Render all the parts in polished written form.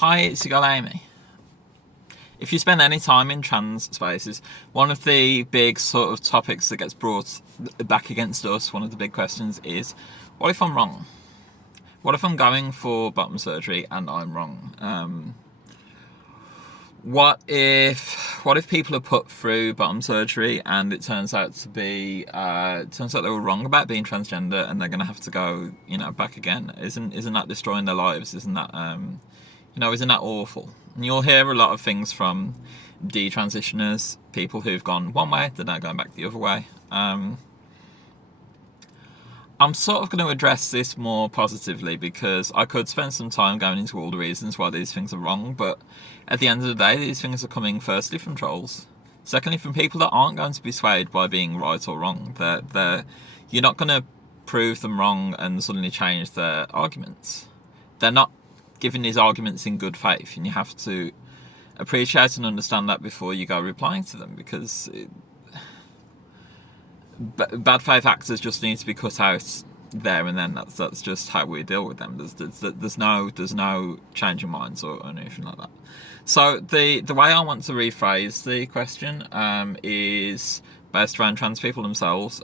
Hi, it's your girl Amy. If you spend any time in trans spaces, one of the big sort of topics that gets brought back against us, one of the big questions is, what if I'm wrong? What if I'm going for bottom surgery and I'm wrong? What if people are put through bottom surgery and it turns out they were wrong about being transgender and they're going to have to go, back again? Isn't that destroying their lives? Isn't that isn't that awful? And you'll hear a lot of things from detransitioners, people who've gone one way, they're now going back the other way. I'm sort of going to address this more positively because I could spend some time going into all the reasons why these things are wrong, but at the end of the day, these things are coming firstly from trolls, secondly from people that aren't going to be swayed by being right or wrong. You're not going to prove them wrong and suddenly change their arguments. They're not giving these arguments in good faith, and you have to appreciate and understand that before you go replying to them, because bad faith actors just need to be cut out there and then. That's just how we deal with them. There's no changing minds or anything like that. So the way I want to rephrase the question is based around trans people themselves.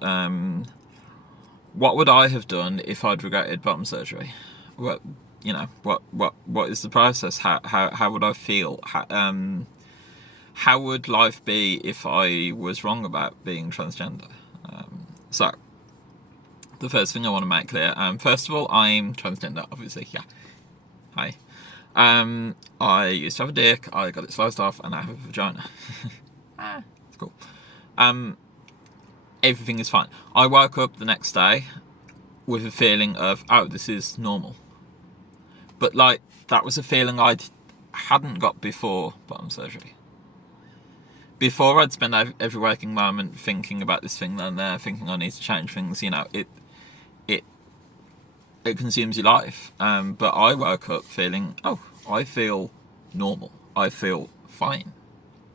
What would I have done if I'd regretted bottom surgery? What is the process? How would I feel? How would life be if I was wrong about being transgender? So, the first thing I want to make clear, first of all, I'm transgender, obviously, yeah. Hi. I used to have a dick, I got it sliced off, and I have a vagina. It's cool. Everything is fine. I woke up the next day with a feeling of, oh, this is normal. But, that was a feeling I hadn't got before bottom surgery. Before, I'd spend every waking moment thinking about this thing and there, thinking I need to change things. It consumes your life. But I woke up feeling, oh, I feel normal. I feel fine.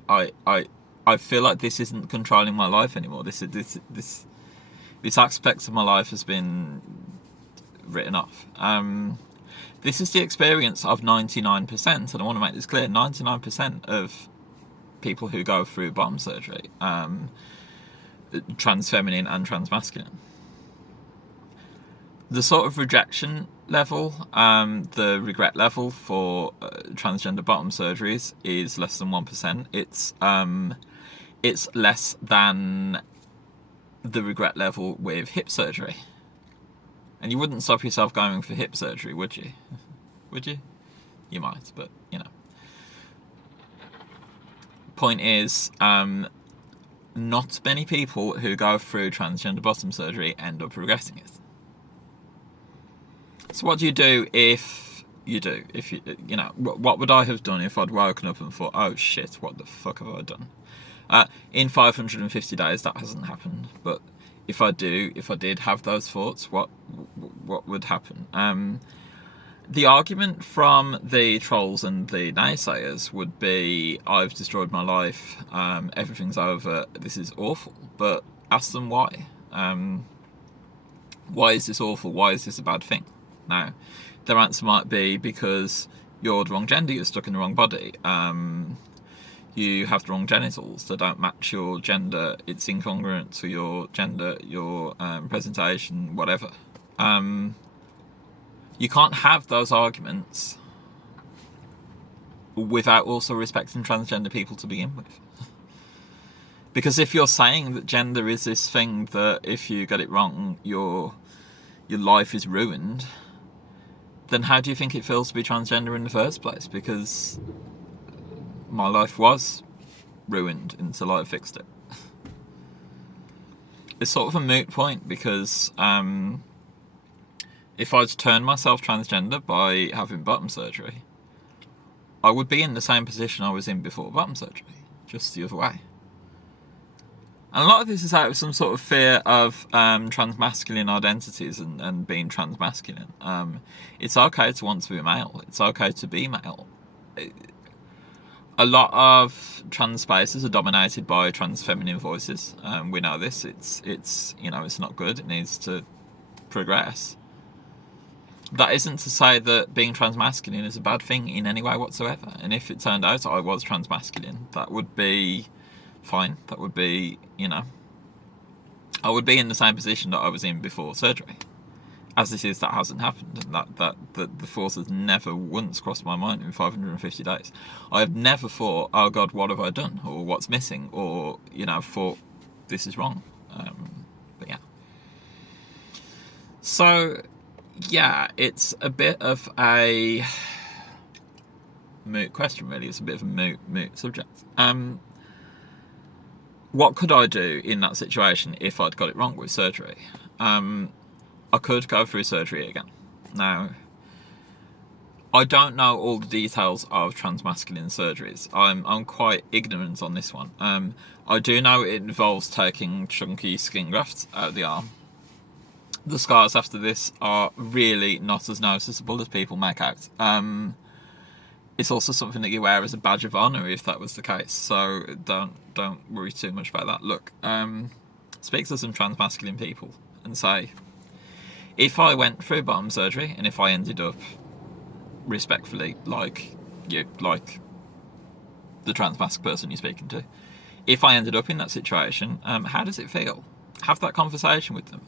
I feel like this isn't controlling my life anymore. This aspect of my life has been written off. This is the experience of 99%, and I want to make this clear. 99% of people who go through bottom surgery, trans feminine and trans masculine. The sort of rejection level, the regret level for transgender bottom surgeries is less than 1%. It's less than the regret level with hip surgery. And you wouldn't stop yourself going for hip surgery, would you? Would you? You might, but Point is, not many people who go through transgender bottom surgery end up regretting it. So what do you do if you do? What would I have done if I'd woken up and thought, oh shit, what the fuck have I done? In 550 days, that hasn't happened. But if I did have those thoughts, what would happen? The argument from the trolls and the naysayers would be, I've destroyed my life, everything's over, this is awful. But ask them why. Why is this awful? Why is this a bad thing? Now, their answer might be because you're the wrong gender, you're stuck in the wrong body. You have the wrong genitals, they don't match your gender, it's incongruent to your gender, your presentation, whatever. You can't have those arguments without also respecting transgender people to begin with. Because if you're saying that gender is this thing that if you get it wrong, your life is ruined, then how do you think it feels to be transgender in the first place? Because my life was ruined until I fixed it. It's sort of a moot point because if I'd turned myself transgender by having bottom surgery, I would be in the same position I was in before bottom surgery, just the other way. And a lot of this is out of some sort of fear of trans-masculine identities and being trans-masculine. It's okay to want to be male. It's okay to be male. A lot of trans spaces are dominated by trans feminine voices. We know this. It's not good. It needs to progress. That isn't to say that being transmasculine is a bad thing in any way whatsoever. And if it turned out I was transmasculine, that would be fine. That would be, I would be in the same position that I was in before surgery. As it is, that hasn't happened, and that the thought has never once crossed my mind in 550 days. I have never thought, oh God, what have I done, or what's missing, or thought this is wrong. But yeah. So yeah, it's a bit of a moot question, really. It's a bit of a moot subject. What could I do in that situation if I'd got it wrong with surgery? I could go through surgery again. Now, I don't know all the details of transmasculine surgeries. I'm quite ignorant on this one. I do know it involves taking chunky skin grafts out of the arm. The scars after this are really not as noticeable as people make out. It's also something that you wear as a badge of honour if that was the case. So don't worry too much about that. Look, speak to some transmasculine people and say, if I went through bottom surgery and if I ended up respectfully like you, like the transmasc person you're speaking to, if I ended up in that situation, how does it feel? Have that conversation with them.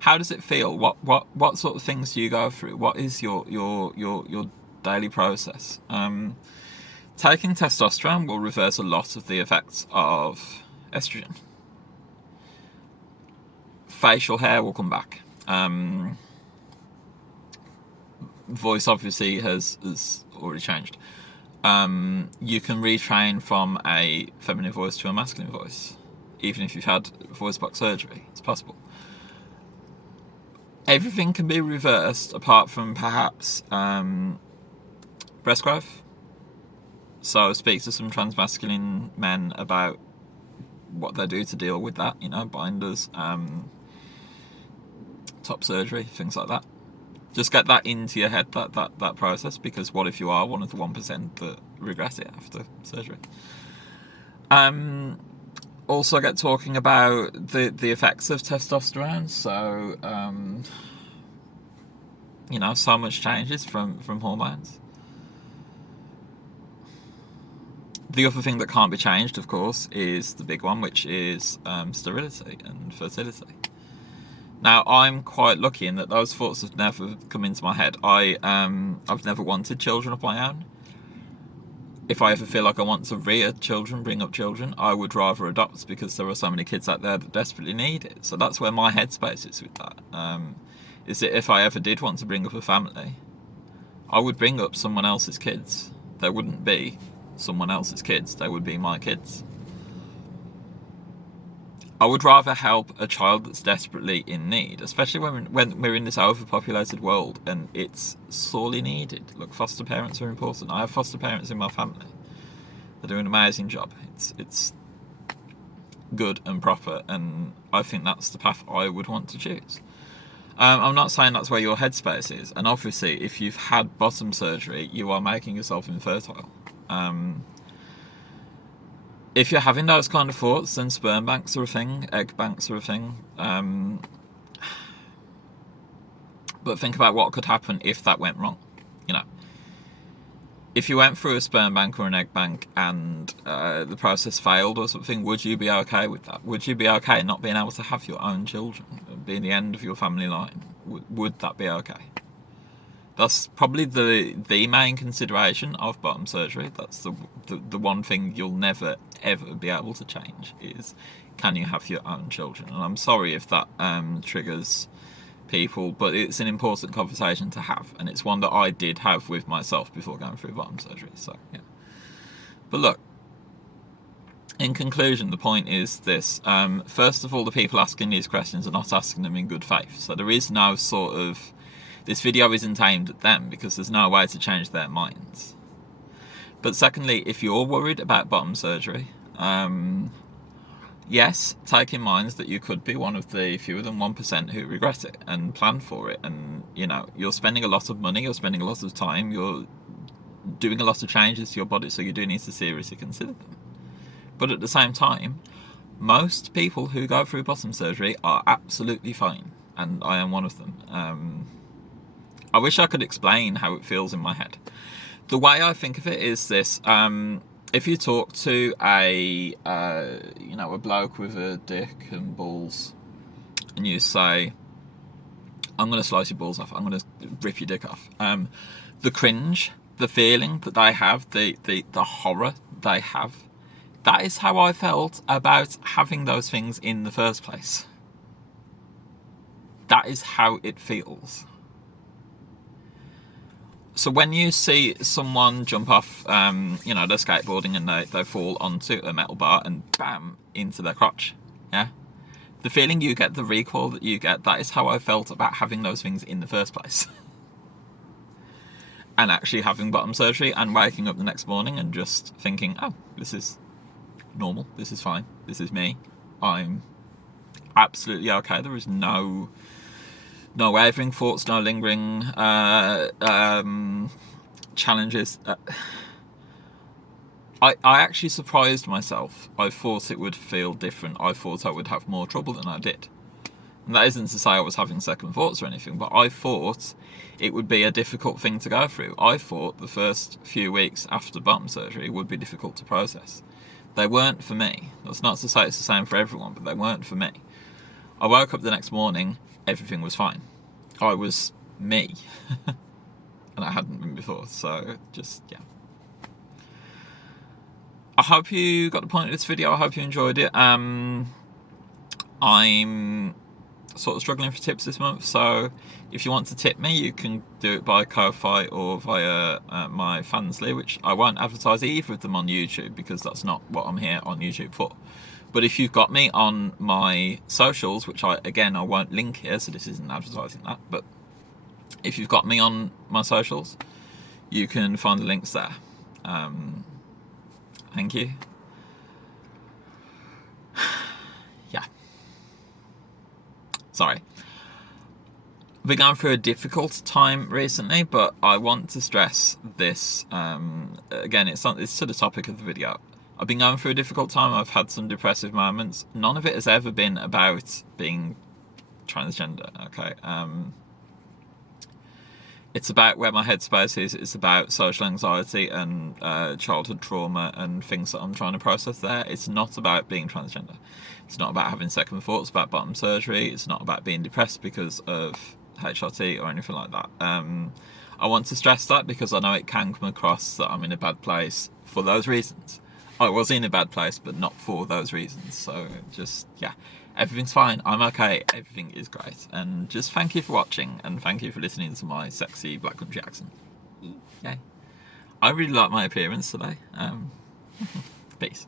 How does it feel? What sort of things do you go through? What is your daily process? Taking testosterone will reverse a lot of the effects of estrogen. Facial hair will come back. Voice obviously has already changed. You can retrain from a feminine voice to a masculine voice, even if you've had voice box surgery. It's possible. Everything can be reversed apart from perhaps breast growth. So speak to some transmasculine men about what they do to deal with that, binders, top surgery, things like that. Just get that into your head, that process, because what if you are one of the 1% that regret it after surgery? Also get talking about the effects of testosterone. So, so much changes from hormones. The other thing that can't be changed, of course, is the big one, which is sterility and fertility. Now, I'm quite lucky in that those thoughts have never come into my head. I've never wanted children of my own. If I ever feel like I want to rear children, bring up children, I would rather adopt, because there are so many kids out there that desperately need it. So that's where my headspace is with that. Is that if I ever did want to bring up a family, I would bring up someone else's kids. There wouldn't be someone else's kids. They would be my kids. I would rather help a child that's desperately in need, especially when we're in this overpopulated world and it's sorely needed. Look, foster parents are important. I have foster parents in my family. They do an amazing job. It's good and proper, and I think that's the path I would want to choose. I'm not saying that's where your headspace is, and obviously if you've had bottom surgery, you are making yourself infertile. If you're having those kind of thoughts, then sperm banks are a thing, egg banks are a thing. But think about what could happen if that went wrong. If you went through a sperm bank or an egg bank and the process failed or something, would you be okay with that? Would you be okay not being able to have your own children, being the end of your family line? Would that be okay? That's probably the main consideration of bottom surgery. That's the one thing you'll never, ever be able to change is, can you have your own children? And I'm sorry if that triggers people, but it's an important conversation to have. And it's one that I did have with myself before going through bottom surgery. So, yeah. But look, in conclusion, the point is this. First of all, the people asking these questions are not asking them in good faith. So there is no sort of... This video isn't aimed at them because there's no way to change their minds. But secondly, if you're worried about bottom surgery, yes, take in mind that you could be one of the fewer than 1% who regret it and plan for it. And, you're spending a lot of money, you're spending a lot of time, you're doing a lot of changes to your body, so you do need to seriously consider them. But at the same time, most people who go through bottom surgery are absolutely fine, and I am one of them. I wish I could explain how it feels in my head. The way I think of it is this: if you talk to a bloke with a dick and balls, and you say, "I'm going to slice your balls off. I'm going to rip your dick off," the cringe, the feeling that they have, the horror they have, that is how I felt about having those things in the first place. That is how it feels. So when you see someone jump off, they're skateboarding and they fall onto a metal bar and bam, into their crotch, yeah? The feeling you get, the recoil that you get, that is how I felt about having those things in the first place. And actually having bottom surgery and waking up the next morning and just thinking, oh, this is normal, this is fine, this is me, I'm absolutely okay. There is no wavering thoughts, no lingering challenges. I actually surprised myself. I thought it would feel different. I thought I would have more trouble than I did. And that isn't to say I was having second thoughts or anything, but I thought it would be a difficult thing to go through. I thought the first few weeks after bottom surgery would be difficult to process. They weren't for me. That's not to say it's the same for everyone, but they weren't for me. I woke up the next morning, everything was fine. I was me. And I hadn't been before, so just, yeah. I hope you got the point of this video. I hope you enjoyed it. I'm sort of struggling for tips this month, so if you want to tip me, you can do it by Ko-Fi or via my Fansly, which I won't advertise either of them on YouTube because that's not what I'm here on YouTube for. But if you've got me on my socials, which I won't link here, so this isn't advertising that, but if you've got me on my socials, you can find the links there. Thank you. Yeah. Sorry. I've been going through a difficult time recently, but I want to stress this. Again, it's to the topic of the video. I've been going through a difficult time. I've had some depressive moments. None of it has ever been about being transgender, okay? It's about where my headspace is. It's about social anxiety and childhood trauma and things that I'm trying to process there. It's not about being transgender. It's not about having second thoughts about bottom surgery. It's not about being depressed because of HRT or anything like that. I want to stress that because I know it can come across that I'm in a bad place for those reasons. I was in a bad place, but not for those reasons. So just, yeah, everything's fine. I'm okay. Everything is great. And just thank you for watching, and thank you for listening to my sexy Black Country accent. Yay. I really like my appearance today. Peace.